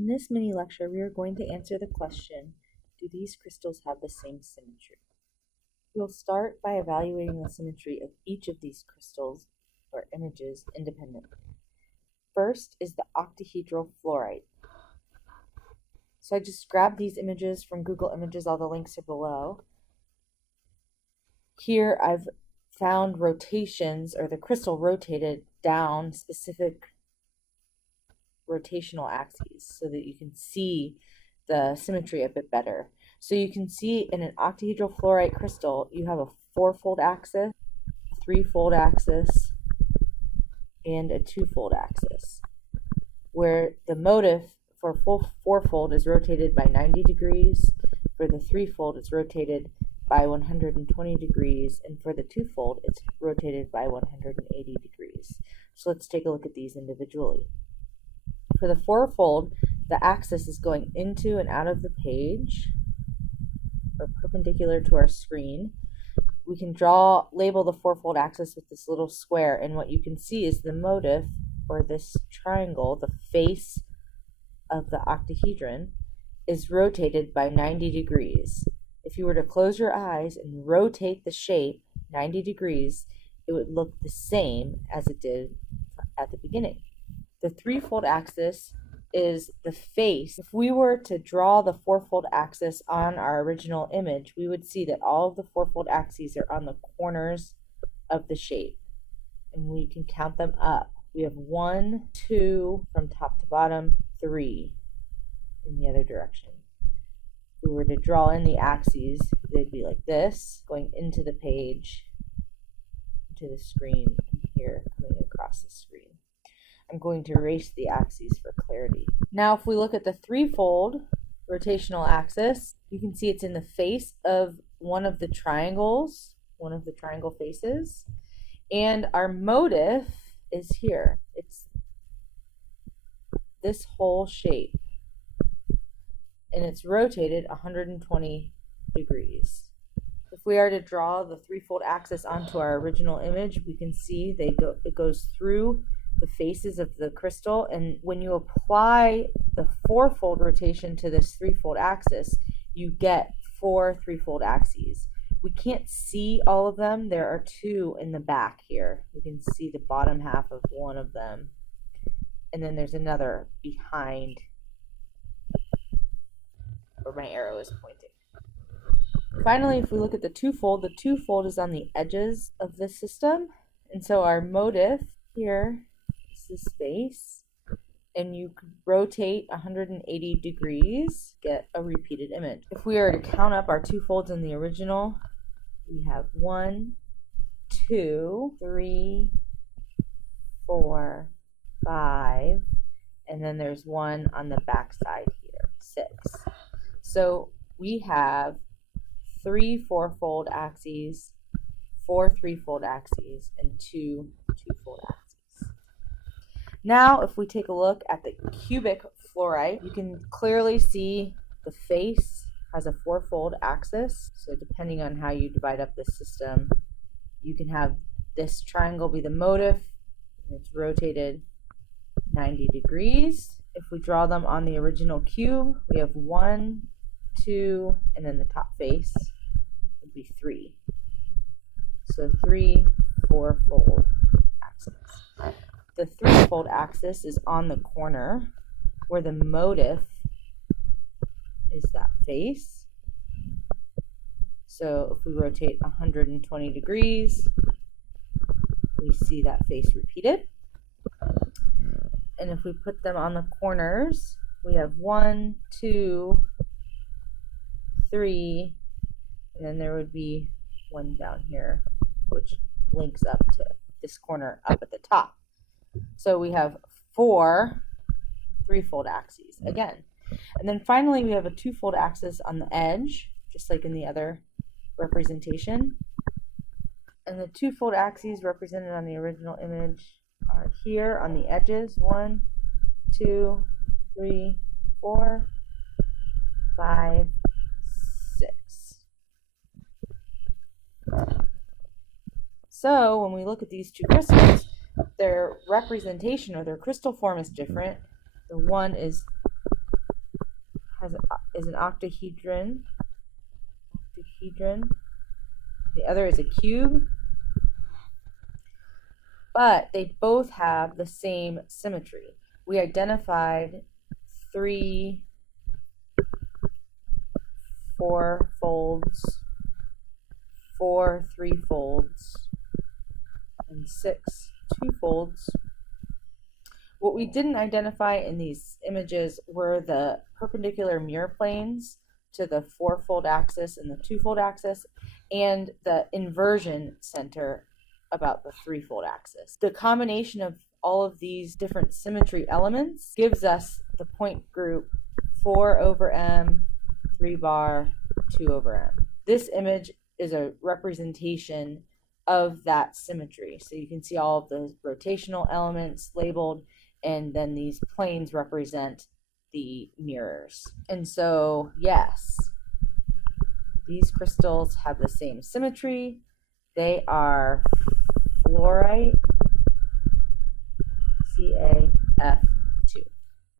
In this mini lecture, we are going to answer the question, do these crystals have the same symmetry? We'll start by evaluating the symmetry of each of these crystals or images independently. First is the octahedral fluorite. So I just grabbed these images from Google Images, all the links are below. Here I've found rotations, or the crystal rotated down specific rotational axes so that you can see the symmetry a bit better. So you can see in an octahedral fluorite crystal, you have a four-fold axis, a three-fold axis, and a two-fold axis, where the motif for full four-fold is rotated by 90 degrees, for the three-fold it's rotated by 120 degrees, and for the two-fold it's rotated by 180 degrees. So let's take a look at these individually. For the four-fold, the axis is going into and out of the page, or perpendicular to our screen. We can label the four-fold axis with this little square, and what you can see is the motif, or this triangle, the face of the octahedron, is rotated by 90 degrees. If you were to close your eyes and rotate the shape 90 degrees, it would look the same as it did at the beginning. The three-fold axis is the face. If we were to draw the four-fold axis on our original image, we would see that all of the four-fold axes are on the corners of the shape, and we can count them up. We have 1, 2 from top to bottom, 3 in the other direction. If we were to draw in the axes, they'd be like this, going into the page, to the screen, and here coming across the screen. I'm going to erase the axes for clarity. Now if we look at the three-fold rotational axis, you can see it's in the face of one of the triangles, one of the triangle faces, and our motif is here. It's this whole shape, and it's rotated 120 degrees. If we are to draw the three-fold axis onto our original image, we can see it goes through the faces of the crystal, and when you apply the four-fold rotation to this three-fold axis, you get 4 three-fold axes. We can't see all of them. There are 2 in the back here. We can see the bottom half of one of them, and then there's another behind where my arrow is pointing. Finally, if we look at the two-fold is on the edges of the system, and so our motif here is this face, and you could rotate 180 degrees, get a repeated image. If we are to count up our two folds in the original, we have 1, 2, 3, 4, 5, and then there's one on the back side here, 6. So we have 3 four-fold axes, 4 three-fold axes, and 2 two-fold axes. Now, if we take a look at the cubic fluorite, you can clearly see the face has a four-fold axis. So depending on how you divide up this system, you can have this triangle be the motif, and it's rotated 90 degrees. If we draw them on the original cube, we have 1, 2, and then the top face would be 3. So 3 four-fold axis. The three-fold axis is on the corner where the motif is that face. So if we rotate 120 degrees, we see that face repeated. And if we put them on the corners, we have 1, 2, 3, and then there would be one down here, which links up to this corner up at the top. So we have 4 three-fold axes again. And then finally we have a two-fold axis on the edge, just like in the other representation. And the two-fold axes represented on the original image are here on the edges, 1, 2, 3, 4, 5, 6. So when we look at these two crystals, their representation or their crystal form is different. The one is is an octahedron. The other is a cube. But they both have the same symmetry. We identified 3 4-folds, 4 3-folds, and 6 2-folds. What we didn't identify in these images were the perpendicular mirror planes to the 4-fold axis and the 2-fold axis, and the inversion center about the 3-fold axis. The combination of all of these different symmetry elements gives us the point group 4 over m, 3 bar, 2 over m. This image is a representation of that symmetry. So you can see all of the rotational elements labeled, and then these planes represent the mirrors. And so, yes, these crystals have the same symmetry. They are fluorite